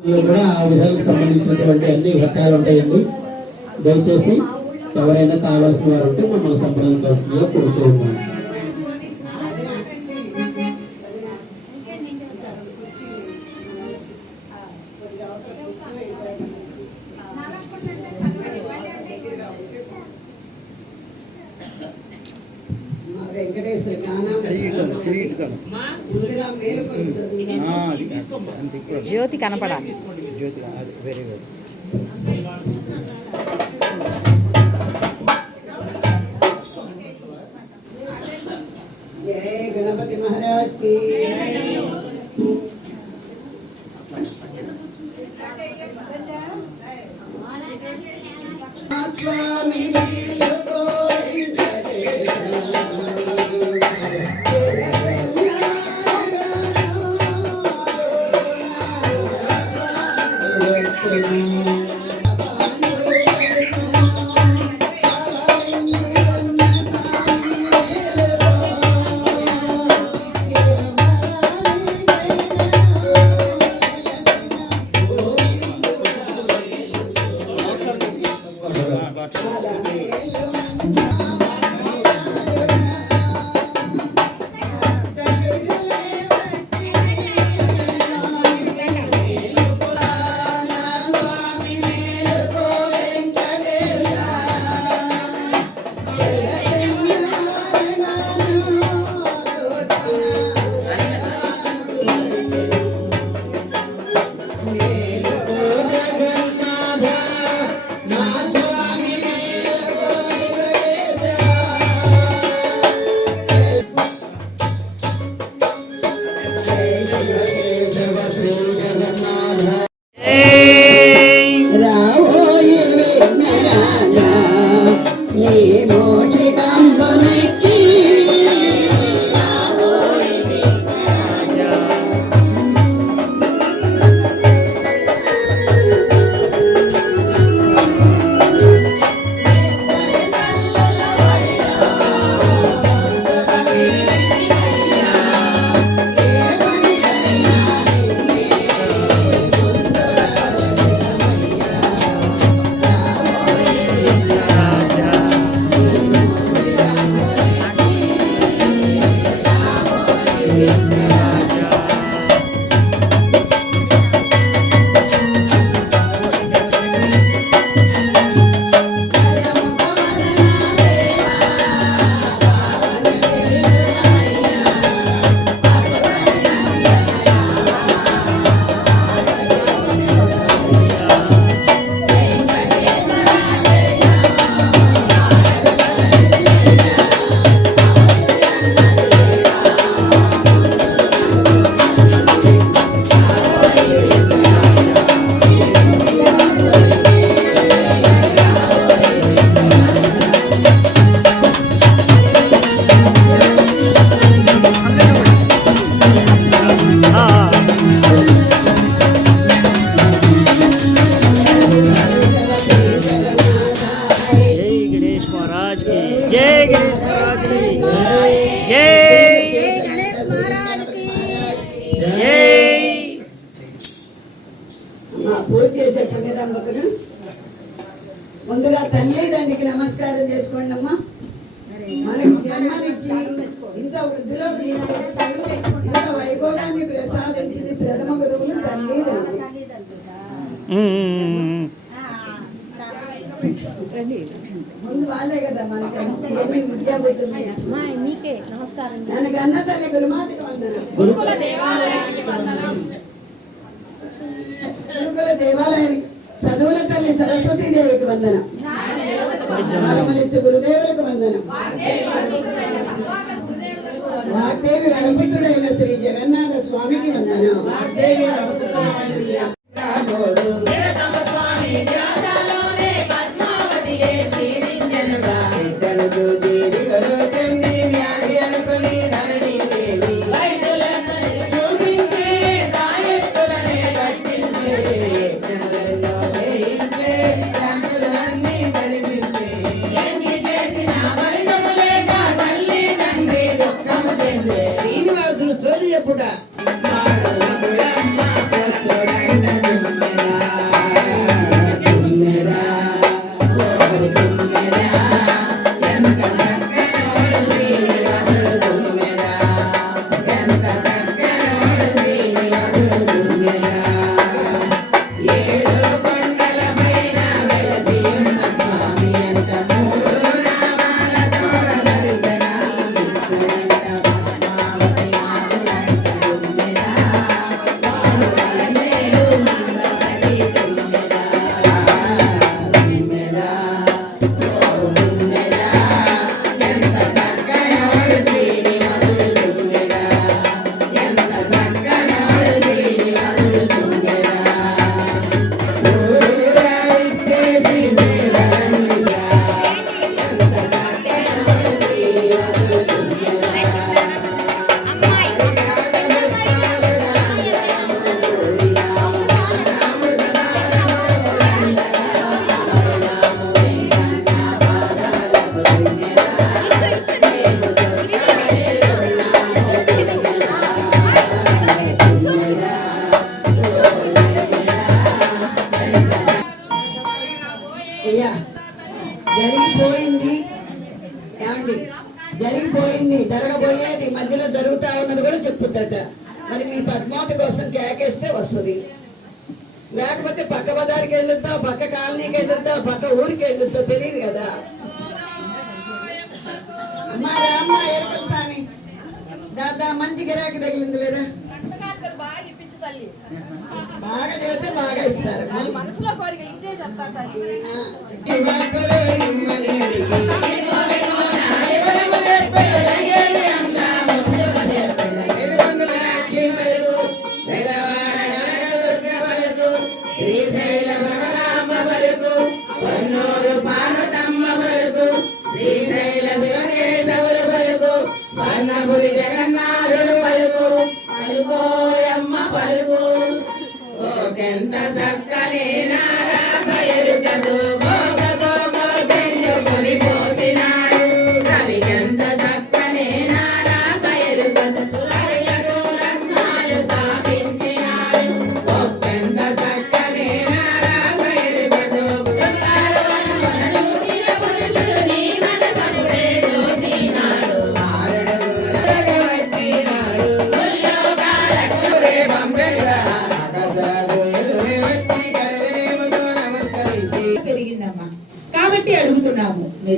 కూడా ఆ విధాలకు సంబంధించినటువంటి అన్ని ఘట్టాలు ఉంటాయండి. దయచేసి ఎవరైనా కావాల్సిన వారు ఉంటే మమ్మల్ని సంప్రదించాల్సిందిగా కోరుతూ ఉన్నాను జ్యోతి కనపడాలి వెరీ గుడ్ జయ గణపతి మహారాజ్ Amen. తల్లిదండ్రికి నమస్కారం చేసుకోండి అమ్మా. మనకి జన్మనిచ్చి ఇంత తీసుకొచ్చి ఇంత వైభోగాన్ని ప్రసాదించింది ప్రథమ గురువులు తల్లిదండ్రులు ముందు వాళ్ళే కదా మనకి ఎన్ని విద్యాబుద్ధులు మీకే నమస్కారం తల్లి గురుమాతకి వందనం. గురుకుల గురుకుల దేవాలయానికి చదువుల తల్లి సరస్వతీ దేవికి వందనం. గురుదేవులకు వందనం. వాగ్దేవి వరపుత్రుడైన శ్రీ జగన్నాథ స్వామికి వందనం. శ్రీనివాసులు సోది చెప్పుట వస్తుంది. లేకపోతే పక్క బజార్కి వెళ్ళొద్దా పక్క కాలనీకి వెళ్ళొద్దా పక్క ఊరికి వెళ్ళొద్దా తెలియదు కదా. అమ్మా రామ్మ ఏర్పల్ సాని. దాదా మంచి గిరాకీ తగిలింది లేదా? బాగా చేస్తే బాగా ఇస్తారు. మనసులో కోరిక ఇంతే చెప్తా తల్లి జగన్నాథుడు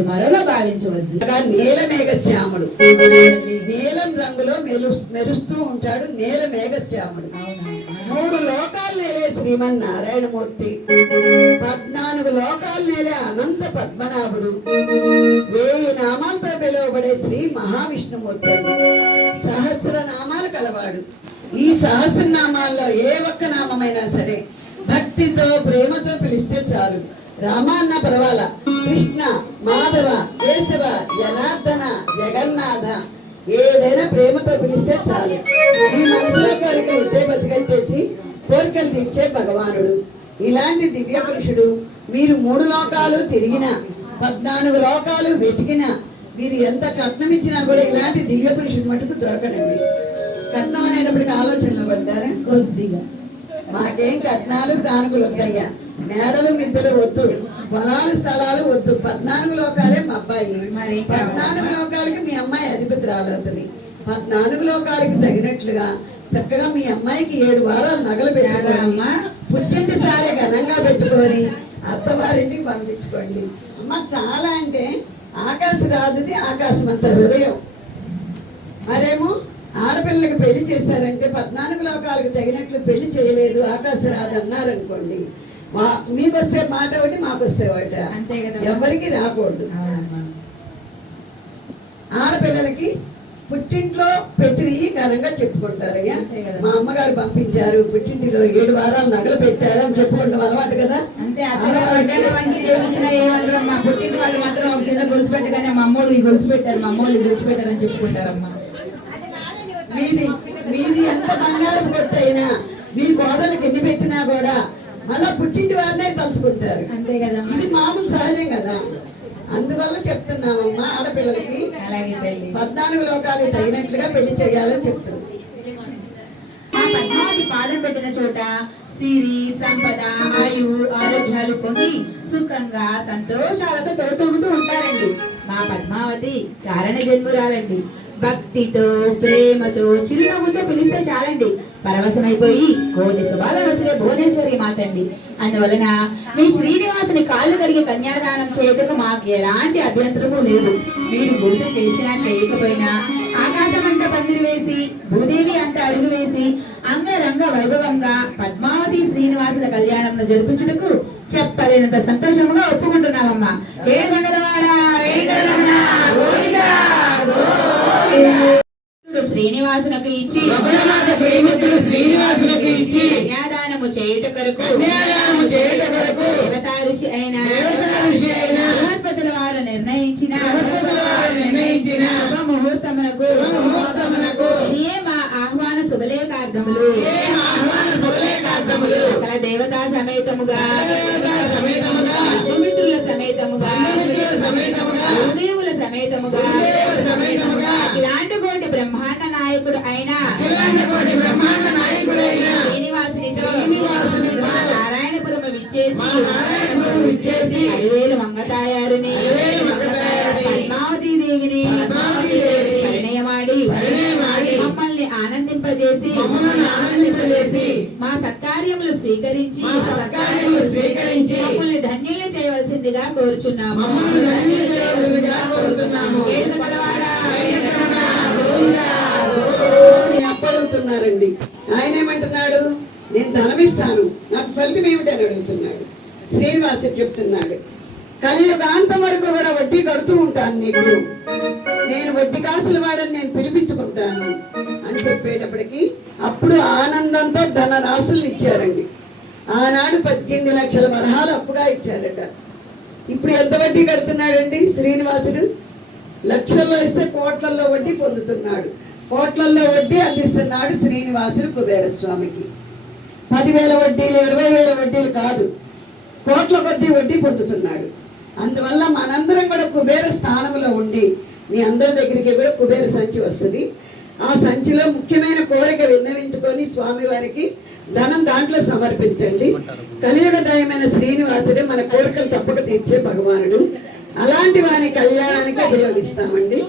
మీరు మరోలా భావించవద్దు. నీల మేఘ శ్యాముడు నీలం రంగులో మెలు మెరుస్తూ ఉంటాడు నీల మేఘ శ్యాముడు మూడు లోకాలు నేలే శ్రీమన్నారాయణమూర్తి. పద్నాలుగు లోకాలు నేలే అనంత పద్మనాభుడు. వేయి నామాలతో పిలువబడే శ్రీ మహావిష్ణుమూర్తి సహస్ర నామాలు కలవాడు. ఈ సహస్రనామాల్లో ఏ ఒక్క నామమైనా సరే భక్తితో ప్రేమతో పిలిస్తే చాలు. రామాన్న పర్వాల కృష్ణ మాధవ కేశవ జనార్దన జగన్నాథ ఏదైనా ప్రేమతో పిలిస్తే చాలు. మీ మనసులో కోరిక ఇట్టే పసిగట్టేసి కోరికలు తీర్చే భగవానుడు. ఇలాంటి దివ్య పురుషుడు మీరు మూడు లోకాలు తిరిగిన పద్నాలుగు లోకాలు వెతికిన మీరు ఎంత కట్నం ఇచ్చినా కూడా ఇలాంటి దివ్య పురుషుడు మటుకు దొరకడండి. కట్నం అనేటప్పటికి ఆలోచనలు పడ్డారా? కొద్దిగా. మాకేం కట్నాలు కానుకలు వద్దయ్యా. మేడలు మిద్దెలు వద్దు. పొలాలు స్థలాలు వద్దు. పద్నాలుగు లోకాలే మా అబ్బాయి. పద్నాలుగు లోకాలకి మీ అమ్మాయి అధిపతి రాలవుతుంది. పద్నాలుగు లోకాలకి తగినట్లుగా చక్కగా మీ అమ్మాయికి ఏడు వారాలు నగలు పెట్టుకొని అమ్మా. పుట్టింటి సారి ఘనంగా పెట్టుకొని అత్తవారింటికి పంపించుకోండి. అమ్మ చాలా అంటే ఆకాశ రాదుది ఆకాశం అంత హృదయం. మరేమో ఆడపిల్లకి పెళ్ళి చేశారంటే పద్నాలుగు లోకాలకు తగినట్లు పెళ్ళి చేయలేదు ఆకాశ రాదు అన్నారనుకోండి. మా మీకు వస్తే మాట ఒకటి మాకు వస్తే ఒకటి. ఎవరికి రాకూడదు. ఆడపిల్లలకి పుట్టింట్లో పెట్టిని ఘనంగా చెప్పుకుంటారయ్యా. అంతే కదా. మా అమ్మగారు పంపించారు పుట్టింటిలో ఏడు వారాలు నగలు పెట్టారు అని చెప్పుకుంటాం అలవాటు కదా. మా పుట్టిన వాళ్ళు మాత్రం ఒక చిన్న గొలుసు పెట్టగానే మా అమ్మోళ్ళు గొలుసు పెట్టారు మా అమ్మోళ్ళు గొలుసు పెట్టారని చెప్పుకుంటారమ్మా. మీది మీది ఎంత బంగారం కొట్టయినా మీ కోడలకి ఎన్ని పెట్టినా కూడా మళ్ళా పుట్టింటి వారినే అంతే కదమ్మా ఇది మామూలు సహజం కదా. అందువల్ల చెప్తున్నామమ్మా ఆడపిల్లలకి అలాగే తల్లి. పద్నాలుగు లోకాలకు తగినట్లుగా పెళ్ళి చేయాలని చెప్తున్నాం ఆ పద్మావతి పాదం పెట్టిన చోట సిరి సంపద ఆయువు ఆరోగ్యాలు పొంది సుఖంగా సంతోషాలతో తోతూగుతూ ఉంటారండి. మా పద్మావతి కారణ జన్మురాలండి. భక్తితో ప్రేమతో చిరునవ్వుతో పిలిస్తే చాలండి. పరవశమైపోయి కోటి శుభాలను వసిరే భువనేశ్వరి మాతండి. అందువలన మీ శ్రీనివాసుని కాళ్ళు కడిగి కన్యాదానం చేయటకు మాకు ఎలాంటి అభ్యంతరము లేదు. మీరు గుర్తు చేసినా చేయకపోయినా ఆకాశమంత పందిరి వేసి భూదేవి అంత అడుగు వేసి అంగరంగ వైభవంగా పద్మావతి శ్రీనివాసుల కళ్యాణంను జరిపించుటకు చెప్పలేనంత సంతోషముగా ఒప్పుకుంటున్నామమ్మా. ఏ గండలవాడా ఏ గండలవాడా శ్రీనివాసునకు ఇచ్చి ప్రేమితుడు శ్రీనివాసులకు ఇచ్చి కన్యాదానము చేయుట కొరకు కన్యాదానము చేయుట కొరకు దేవతా ఋషి అయిన ఋషి అయిన బృహస్పతుల వారు నిర్ణయించిన నిర్ణయించిన శుభ ముహూర్తమునకు ముహూర్తమునకు ఇదియే మా ఆహ్వాన శుభలేఖార్థములు. ఏ ఆహ్వాన శుభలేఖార్థములు. సకల దేవతా సమేతముగా దేవతా సమేతముగా బంధుమిత్రుల సమేతముగా బంధుమిత్రుల సమేతముగా గురుదేవుల సమేతముగా సమేతముగా ఇలాంటి కోటి బ్రహ్మాండ నాయకుడు అయిన మా నారాయణపురము విచ్చేసి అలివేలు మంగతాయారుని పద్మావతి దేవిని పద్మావతి దేవిని పరిణయమాడి పరిణయమాడి మా ఆనందింపజేసి మమ్మల్ని ఆనందింపజేసి మా సత్కార్యములు స్వీకరించి సత్కార్యములు స్వీకరించి మమ్మల్ని ధన్యులు చేయవలసిందిగా కోరుచున్నాము. మమ్మల్ని ధన్యులు చేయవలసిందిగా కోరుతున్నాము ఏడుకొండలవాడా, అని అడుగుతున్నారండి. ఆయన ఏమంటున్నాడు? నేను ధనమిస్తాను నాకు ఫలితం ఏమిటని అడుగుతున్నాడు. శ్రీనివాసుడు చెప్తున్నాడు. కలియుగాంతం వరకు కూడా వడ్డీ కడుతూ ఉంటాను నీకు. నేను వడ్డీ కాసులు వాడని నేను పిలిపించుకుంటాను. అని చెప్పేటప్పటికి అప్పుడు ఆనందంతో ధన రాసులు ఇచ్చారండి. ఆనాడు పద్దెనిమిది లక్షల వరహాలు అప్పుగా ఇచ్చారట. ఇప్పుడు ఎంత వడ్డీ కడుతున్నాడండి శ్రీనివాసుడు? లక్షల్లో ఇస్తే కోట్లల్లో వడ్డీ పొందుతున్నాడు. కోట్లల్లో వడ్డీ అందిస్తున్నాడు శ్రీనివాసుడు కుబేర స్వామికి పదివేల వడ్డీలు ఇరవై వేల వడ్డీలు కాదు కోట్ల వడ్డీ వడ్డీ పొందుతున్నాడు. అందువల్ల మనందరం కూడా కుబేర స్థానంలో ఉండి మీ అందరి దగ్గరికి కూడా కుబేర సంచి వస్తుంది. ఆ సంచిలో ముఖ్యమైన కోరిక విన్నవించుకొని స్వామివారికి ధనం దాంట్లో సమర్పించండి. కలియుగదయమైన శ్రీనివాసుడే మన కోరికలు తప్పక తీర్చే భగవానుడు. అలాంటి వారి కళ్యాణానికి ఉపయోగిస్తామండి.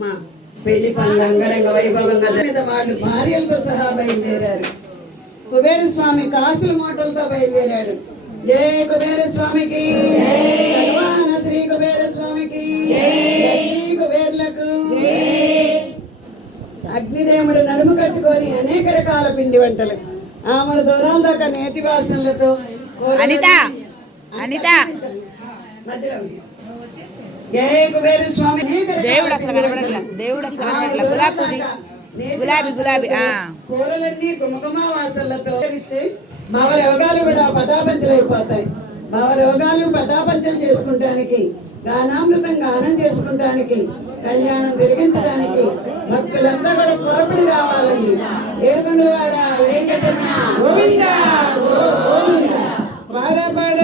మా పెళ్ళి పనులు అంగరంగ వైభవంగా మీద వాళ్ళు భార్యలతో సహా బయలుదేరారు. కుబేర స్వామి కాసుల మూటలతో బయలుదేరాడు. జై కుబేర స్వామికి. భగవాన శ్రీ కుబేర స్వామికి. శ్రీ కుబేర్లకు. అగ్నిదేవుడు నడుము కట్టుకొని అనేక రకాల పిండి వంటలు. ఆమెడు దూరాల దాకా నేతి వాసనలతో అనిత, అనిత. మధ్యలో ఉంది. జై కుబేర స్వామి దేవుడు అసలు కనబడట్లే. దేవుడు అసలు కనబడట్లే గులాబీ గులాబీ గులాబీ కూరలన్నీ గుమగుమ వాసనలతో మావ రోగాలు కూడా పటాపంచలు అయిపోతాయి మావ రోగాలు పటాపంచలు చేసుకుంటానికి గానామృతం గానం చేసుకుంటానికి కళ్యాణం వెలిగించడానికి భక్తులంతా కూడా కొరపడి రావాలండి ఏడుకొండవాడ వెంకటరమణ గోవింద గోవింద బాధపడ